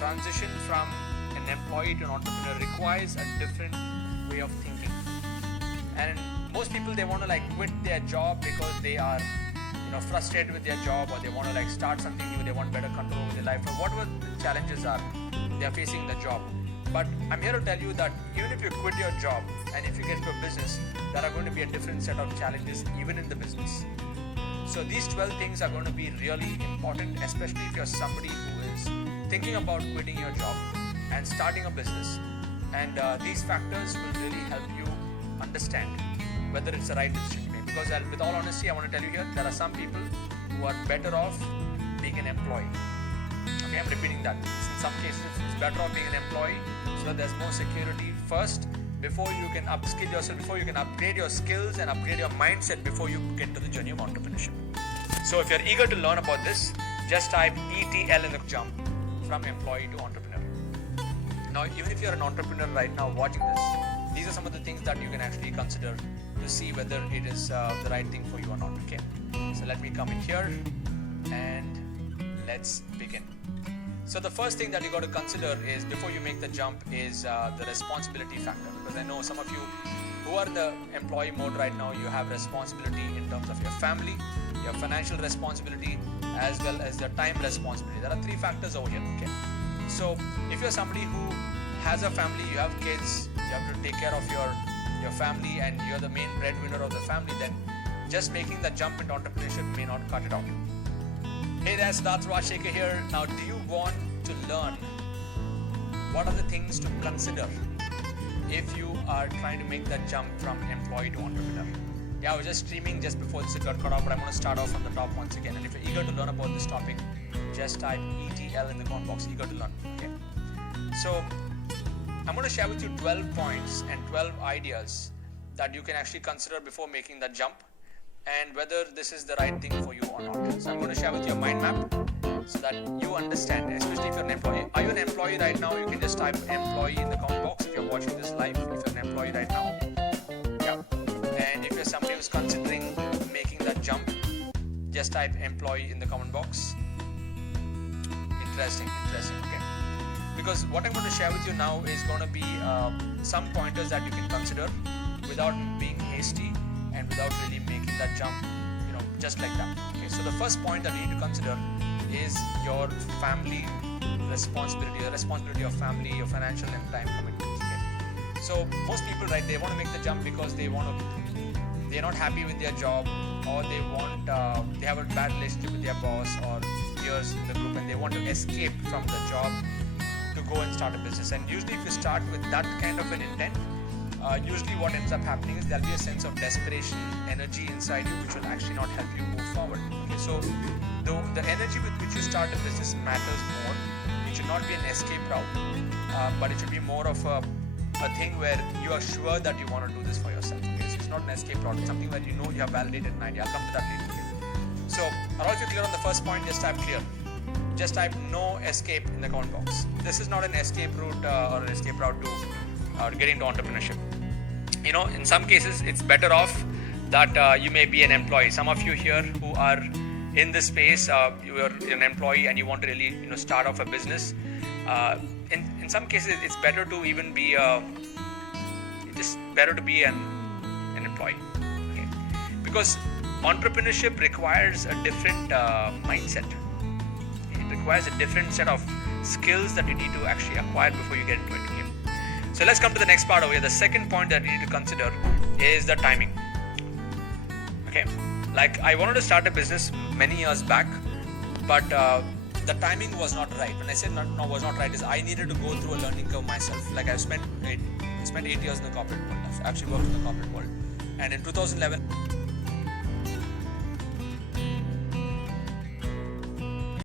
transition from an employee to an entrepreneur requires a different way of thinking. And most people, they want to quit their job because they are frustrated with their job, or they want to start something new, they want better control over their life, or whatever the challenges are they are facing in the job. But I'm here to tell you that even if you quit your job and if you get into a business, there are going to be a different set of challenges even in the business. So these 12 things are going to be really important, especially if you're somebody who is thinking about quitting your job and starting a business. And these factors will really help you understand whether it's the right decision to make. Because with all honesty, I want to tell you here, there are some people who are better off being an employee. Okay, I'm repeating that. In some cases, it's better off being an employee so that there's more security first before you can upskill yourself, before you can upgrade your skills and upgrade your mindset before you get to the journey of entrepreneurship. So if you're eager to learn about this, just type ETL in the jump from employee to entrepreneur. Now, even if you're an entrepreneur right now watching this, these are some of the things that you can actually consider to see whether it is the right thing for you or not. Okay, so let me come in here and let's begin. So the first thing that you got to consider is, before you make the jump, is the responsibility factor. Because I know some of you who are the employee mode right now, you have responsibility in terms of your family, your financial responsibility, as well as your time responsibility. There are three factors over here. Okay, so if you're somebody who has a family, you have kids, you have to take care of your family, and you're the main breadwinner of the family, then just making the jump into entrepreneurship may not cut it out. Hey there, Siddharth Rajshekhar here. Now, do you want to learn what are the things to consider if you are trying to make that jump from employee to entrepreneur? Yeah, I was just streaming just before this got cut off, but I'm going to start off from the top once again. And if you're eager to learn about this topic, just type ETL in the comment box, eager to learn. Okay. So I'm going to share with you 12 points and 12 ideas that you can actually consider before making that jump, and whether this is the right thing for you or not. So I'm going to share with you a mind map so that you understand, especially if you're an employee. Are you an employee right now? You can just type employee in the comment box if you're watching this live, if you're an employee right now. Yeah. And if you're somebody who's considering making that jump, just type employee in the comment box. Interesting. Okay. Because what I'm going to share with you now is going to be some pointers that you can consider without being hasty and without really making that jump, just like that. Okay, so the first point that you need to consider is your family responsibility, the responsibility of family, your financial and time commitments. Okay, so most people, right, they want to make the jump because they're not happy with their job, or they have a bad relationship with their boss or peers in the group, and they want to escape from the job to go and start a business. And usually, if you start with that kind of an intent, usually what ends up happening is there'll be a sense of desperation, energy inside you, which will actually not help you move forward. Okay, so the energy with which you start a business matters more. It should not be an escape route, but it should be more of a thing where you are sure that you want to do this for yourself. Okay, so it's not an escape route. It's something where you have validated an idea. I'll come to that later. Okay. So, are all of you clear on the first point? Just type clear. Just type no escape in the comment box. This is not an escape route or an escape route to get into entrepreneurship. In some cases, it's better off that you may be an employee. Some of you here who are in this space, you are an employee and you want to really, start off a business. In some cases, it's better to even be an employee. Okay? Because entrepreneurship requires a different mindset. It requires a different set of skills that you need to actually acquire before you get into it. Okay? So let's come to the next part over here. The second point that you need to consider is the timing. Okay, I wanted to start a business many years back, but the timing was not right. When I said was not right, is I needed to go through a learning curve myself. I've spent 8 years in the corporate world. I've actually worked in the corporate world, and in 2011